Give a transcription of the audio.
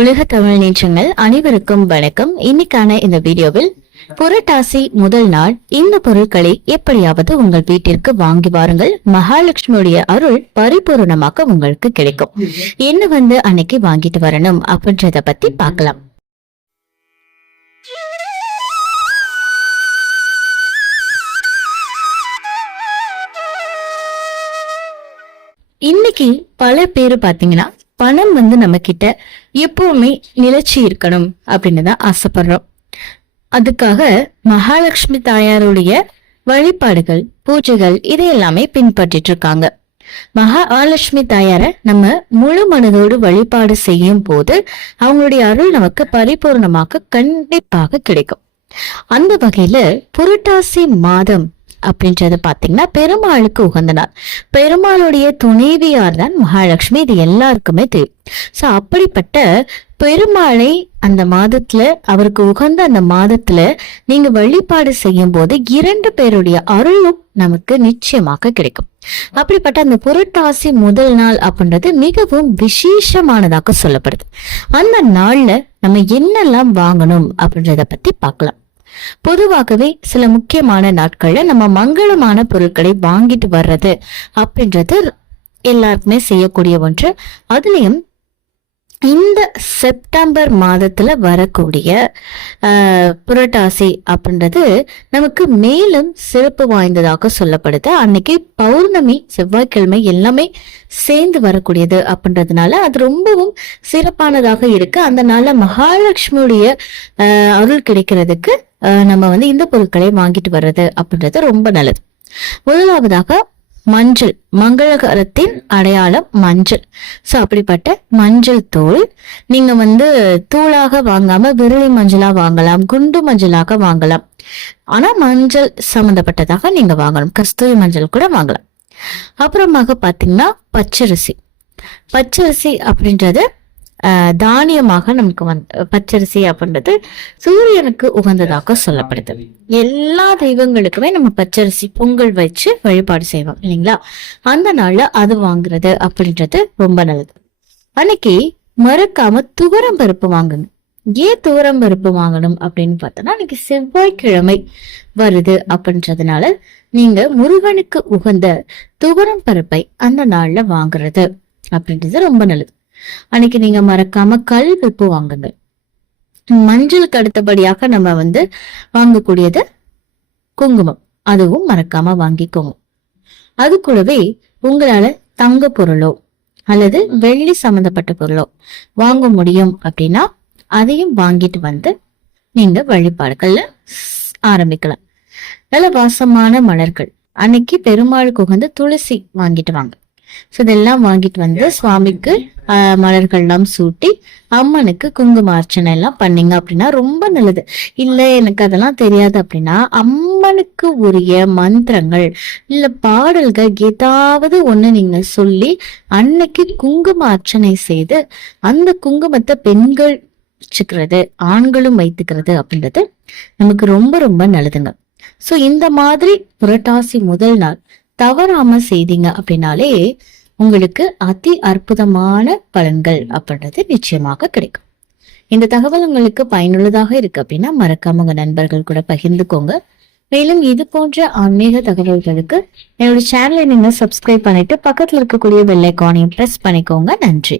உலக தமிழ் நேற்றங்கள் அனைவருக்கும் வணக்கம். இன்னைக்கான இந்த வீடியோவில் புரட்டாசி முதல் நாள் இந்த பொருட்களை எப்படியாவது உங்கள் வீட்டிற்கு வாங்கி வாருங்கள். மகாலட்சுமியுடைய அருள் பரிபூரணமாக உங்களுக்கு கிடைக்கும். என்ன வந்து அன்னைக்கு வாங்கிட்டு வரணும் அப்படின்றத பத்தி பார்க்கலாம். இன்னைக்கு பல பேர் பாத்தீங்கன்னா பணம் வந்து நம்ம கிட்ட எப்பவுமே நிலச்சி இருக்கணும் அப்படின்னு தான் ஆசைப்படுறோம். அதுக்காக மகாலட்சுமி தாயாருடைய வழிபாடுகள் பூஜைகள் இதை எல்லாமே பின்பற்றிட்டு இருக்காங்க மகாலட்சுமி தாயார நம்ம முழு மனதோடு வழிபாடு செய்யும் போது அவங்களுடைய அருள் நமக்கு பரிபூர்ணமாக கண்டிப்பாக கிடைக்கும். அந்த வகையில புரட்டாசி மாதம் அப்படின்றது பாத்தீங்கன்னா பெருமாளுக்கு உகந்த நாள். பெருமாளுடைய துணைவியார் தான் மகாலட்சுமி. இது எல்லாருக்குமே தெரியும். சோ அப்படிப்பட்ட பெருமாளை அந்த மாதத்துல அவருக்கு உகந்த அந்த மாதத்துல நீங்க வழிபாடு செய்யும் போது இரண்டு பேருடைய அருளும் நமக்கு நிச்சயமாக கிடைக்கும். அப்படிப்பட்ட அந்த புரட்டாசி முதல் நாள் அப்படின்றது மிகவும் விசேஷமானதாக சொல்லப்படுது. அந்த நாள்ல நம்ம என்னெல்லாம் வாங்கணும் அப்படின்றத பத்தி பார்க்கலாம். பொதுவாகவே சில முக்கியமான நாட்கள்ல நம்ம மங்களமான பொருட்களை வாங்கிட்டு வர்றது அப்படின்றது எல்லாருக்குமே செய்யக்கூடிய ஒன்று. அதுலயும் இந்த செப்டம்பர் மாதத்துல வரக்கூடிய புரட்டாசி அப்படின்றது நமக்கு மேலும் சிறப்பு வாய்ந்ததாக சொல்லப்படுது. அன்னைக்கு பௌர்ணமி செவ்வாய்க்கிழமை எல்லாமே சேர்ந்து வரக்கூடியது அப்படின்றதுனால அது ரொம்பவும் சிறப்பானதாக இருக்கு. அந்த நாள்ல மகாலட்சுமியுடைய அருள் கிடைக்கிறதுக்கு நம்ம வந்து இந்த பொருட்களை வாங்கிட்டு வர்றது அப்படின்றது ரொம்ப நல்லது. முதலாவதாக மஞ்சள் மங்களகரத்தின் அடையாளம் மஞ்சள். ஸோ அப்படிப்பட்ட மஞ்சள் தூள் நீங்கள் வந்து தூளாக வாங்காம விரலி மஞ்சளாக வாங்கலாம் குண்டு மஞ்சளாக வாங்கலாம். ஆனால் மஞ்சள் சம்மந்தப்பட்டதாக நீங்கள் வாங்கலாம். கஸ்தூரி மஞ்சள் கூட வாங்கலாம். அப்புறமாக பார்த்தீங்கன்னா பச்சரிசி. பச்சரிசி அப்படின்றது தானியமாக நமக்கு வந்து பச்சரிசி அப்படின்றது சூரியனுக்கு உகந்ததாக சொல்லப்படுது. எல்லா தெய்வங்களுக்குமே நம்ம பச்சரிசி பொங்கல் வச்சு வழிபாடு செய்வோம் இல்லைங்களா? அந்த நாள்ல அது வாங்குறது அப்படின்றது ரொம்ப நல்லது. அன்னைக்கு மறக்காம துவரம் பருப்பு வாங்குங்க ஏன் துவரம் பருப்பு வாங்கணும் அப்படின்னு பார்த்தோம்னா அன்னைக்கு செவ்வாய்க்கிழமை வருது அப்படின்றதுனால நீங்க முருகனுக்கு உகந்த துவரம் பருப்பை அந்த நாள்ல வாங்குறது அப்படின்றது ரொம்ப நல்லது. அன்னைக்கு நீங்க மறக்காம கல் வெப்பு வாங்குங்க. மஞ்சளுக்கு அடுத்தபடியாக நம்ம வந்து வாங்கக்கூடியது குங்குமம். அதுவும் மறக்காம வாங்கிக்கோங்க. அது கூடவே உங்களால தங்க பொருளோ அல்லது வெள்ளி சம்பந்தப்பட்ட பொருளோ வாங்க முடியும் அப்படின்னா அதையும் வாங்கிட்டு வந்து நீங்க வழிபாடுகள்ல ஆரம்பிக்கலாம். நல்ல வாசமான மலர்கள். அன்னைக்கு பெருமாளுக்கு உகந்த துளசி வாங்கிட்டு வாங்க. ஸோ இதெல்லாம் வாங்கிட்டு வந்து சுவாமிக்கு மலர்கள்லாம் சூட்டி அம்மனுக்கு குங்கும அர்ச்சனை எல்லாம் பண்ணீங்க அப்படின்னா ரொம்ப நல்லது. இல்ல எனக்கு அதெல்லாம் தெரியாது அப்படின்னா அம்மனுக்கு உரிய மந்திரங்கள் இல்ல பாடல்கள் ஏதாவது ஒண்ணு நீங்க சொல்லி அன்னைக்கு குங்கும அர்ச்சனை செய்து அந்த குங்குமத்தை பெண்கள் வச்சுக்கிறது ஆண்களும் வைத்துக்கிறது அப்படின்றது நமக்கு ரொம்ப ரொம்ப நல்லதுங்க. சோ இந்த மாதிரி புரட்டாசி முதல் நாள் தவறாம செய்தீங்க அப்படின்னாலே உங்களுக்கு அதி அற்புதமான பலன்கள் அப்படின்றது நிச்சயமாக கிடைக்கும். இந்த தகவல் உங்களுக்கு பயனுள்ளதாக இருக்கு அப்படின்னா மறக்காம உங்க நண்பர்கள் கூட பகிர்ந்துக்கோங்க. மேலும் இது போன்ற ஆன்மீக தகவல்களுக்கு என்னோட சேனலை நீங்க சப்ஸ்கிரைப் பண்ணிட்டு பக்கத்துல இருக்கக்கூடிய வெள்ளைக்கானையும் ப்ரெஸ் பண்ணிக்கோங்க. நன்றி.